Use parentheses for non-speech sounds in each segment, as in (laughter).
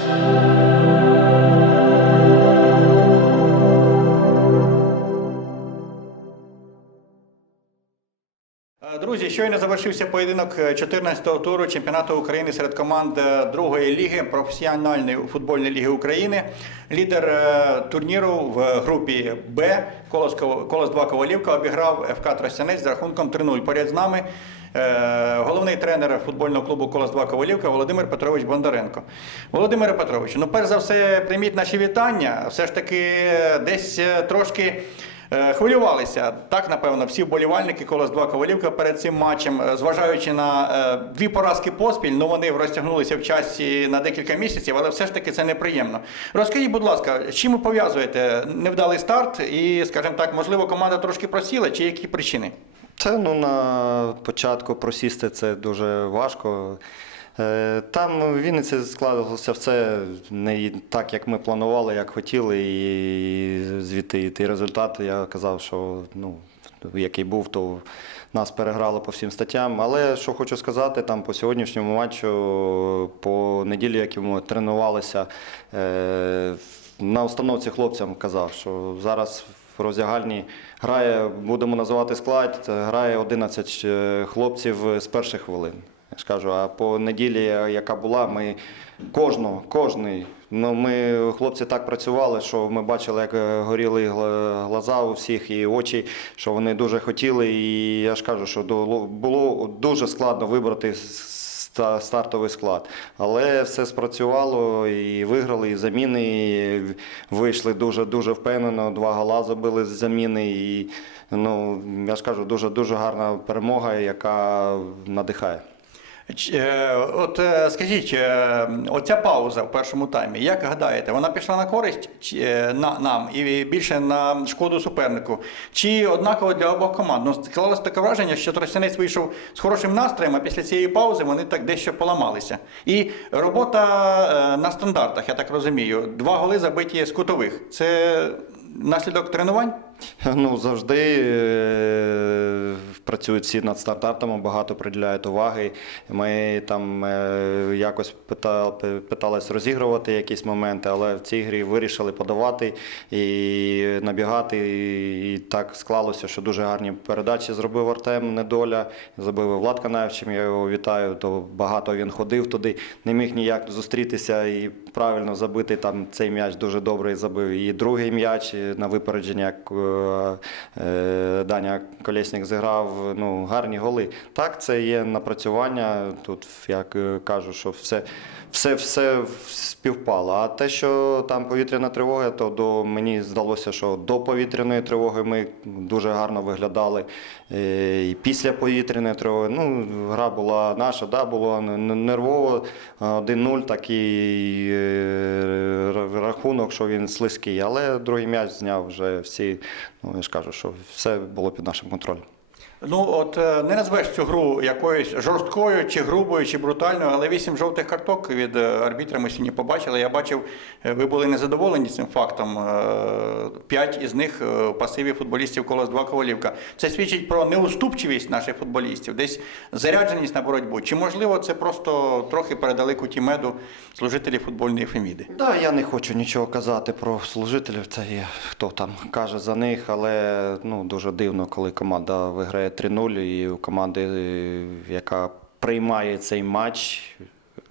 Е, Друзі, щойно завершився поєдинок 14-го туру чемпіонату України серед команд е, другої ліги професіональної футбольної ліги України. Лідер е, турніру в групі Б Колос 2 Ковалівка обіграв ФК Тростянець з рахунком 3-0. Поряд з нами е, головний тренер футбольного клубу Колос 2 Ковалівка Володимир Петрович Бондаренко. Володимире Петровичу, ну перш за все, прийміть наші вітання. Все ж таки, е, десь е, трошки. Е, Хвилювалися так, напевно, всі вболівальники Колос 2 Ковалівка перед цим матчем, е, зважаючи на е, дві поразки поспіль, ну вони розтягнулися в часі на декілька місяців, але все ж таки це неприємно. Розкажіть, будь ласка, з чим ви пов'язуєте невдалий старт і, скажімо так, можливо, команда трошки просіла, чи які причини? Це ну, на початку просісти це дуже важко. Е, Там Вінниці складалося все не так, як ми планували, як хотіли, і звідти і ті результати. Я казав, що ну, який був, то нас переграло по всім статтям. Але що хочу сказати, там по сьогоднішньому матчу, по неділі, як ми тренувалися, е, на установці хлопцям казав, що зараз в роздягальні грає, будемо називати склад, грає 11 е, хлопців з перших хвилин. Я ж кажу, а по неділі, яка була, ми кожного, кожний. Ну, ми хлопці так працювали, що ми бачили, як е, горіли глаза у всіх і очі, що вони дуже хотіли. І я ж кажу, що було дуже складно вибрати стартовий склад. Але все спрацювало і виграли, і заміни і вийшли дуже дуже впевнено. Два гола забили з заміни. І ну я ж кажу, дуже дуже гарна перемога, яка надихає. Е, От е, скажіть, е, оця пауза в першому таймі, як гадаєте, вона пішла на користь на, нам і більше на шкоду супернику? Чи однаково для обох команд? Ну, склалось таке враження, що Тростянець вийшов з хорошим настроєм, а після цієї паузи вони так дещо поламалися. І робота на стандартах, я так розумію, два голи забиті з кутових. Це наслідок тренувань? (laughs) Ну, завжди е, працюють всі над стартартами, багато приділяють уваги. Ми там е, якось пита, питались розігрувати якісь моменти, але в цій грі вирішили подавати і набігати. І так склалося, що дуже гарні передачі зробив Артем Недоля, забив і Влад Канаєв, я його вітаю. То багато він ходив туди, не міг ніяк зустрітися і правильно забити там цей м'яч дуже добрий забив. І другий м'яч на випередження, як е, е, Даня Колєснік зіграв, ну, гарні голи. Так, це є напрацювання. Тут я к- кажу, що все, все, все співпало. А те, що там повітряна тривога, то до, мені здалося, що до повітряної тривоги ми дуже гарно виглядали. Е, І після повітряної тривоги, ну, гра була наша, да, було нервово. 1-0 такий е, рахунок, що він слизький. Але другий м'яч зняв вже всі. Ну, я ж кажу, що все було під нашим контролем. Ну, от е, не назвеш цю гру якоюсь жорсткою, чи грубою, чи брутальною, але вісім жовтих карток від е, арбітра ми сьогодні побачили. Я бачив, е, ви були незадоволені цим фактом. П'ять із них пасиві футболістів колос 2 Ковалівка. Це свідчить про неуступчивість наших футболістів, десь зарядженість на боротьбу. Чи можливо це просто трохи передали куті меду служителі футбольної феміди? Да, я не хочу нічого казати про служителів. Це є хто там каже за них, але ну дуже дивно, коли команда виграє 3-0, і у команди, е, яка приймає цей матч.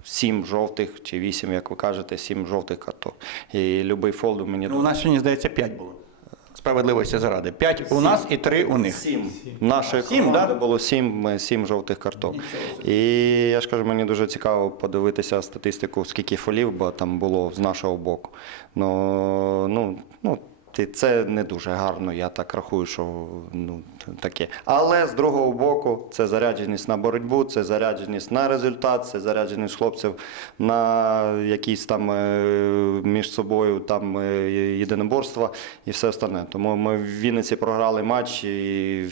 Сім жовтих чи вісім, як ви кажете, сім жовтих карток. І любий фол мені Ну, у нас сьогодні, здається, п'ять було. Справедливості заради. П'ять у нас і три у них. Сім. Нашої Сім, команди да? було сім, е, сім жовтих карток. І я ж кажу, мені дуже цікаво подивитися статистику, скільки фолів, бо там було з нашого боку. Ну, ну, ну, це не дуже гарно, я так рахую, що ну, таке. Але з другого боку, це зарядженість на боротьбу, це зарядженість на результат, це зарядженість хлопців на якісь там е, між собою там е, єдиноборства і все остальне. Тому ми в Вінниці програли матч і.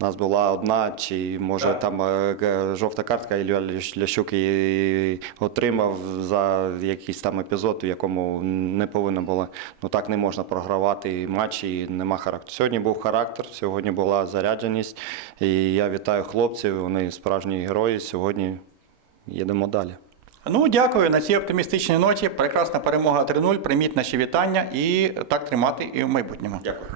У нас була одна, чи може Так. там е, жовта картка Ілля Лящук і отримав за якийсь там епізод, в якому не повинно було. Ну так не можна програвати матчі, і нема характеру. Сьогодні був характер, сьогодні була зарядженість. І я вітаю хлопців, вони справжні герої. Сьогодні їдемо далі. Ну, дякую. На цій оптимістичній ноті. Прекрасна перемога 3-0. Прийміть наші вітання і так тримати і в майбутньому. Дякую.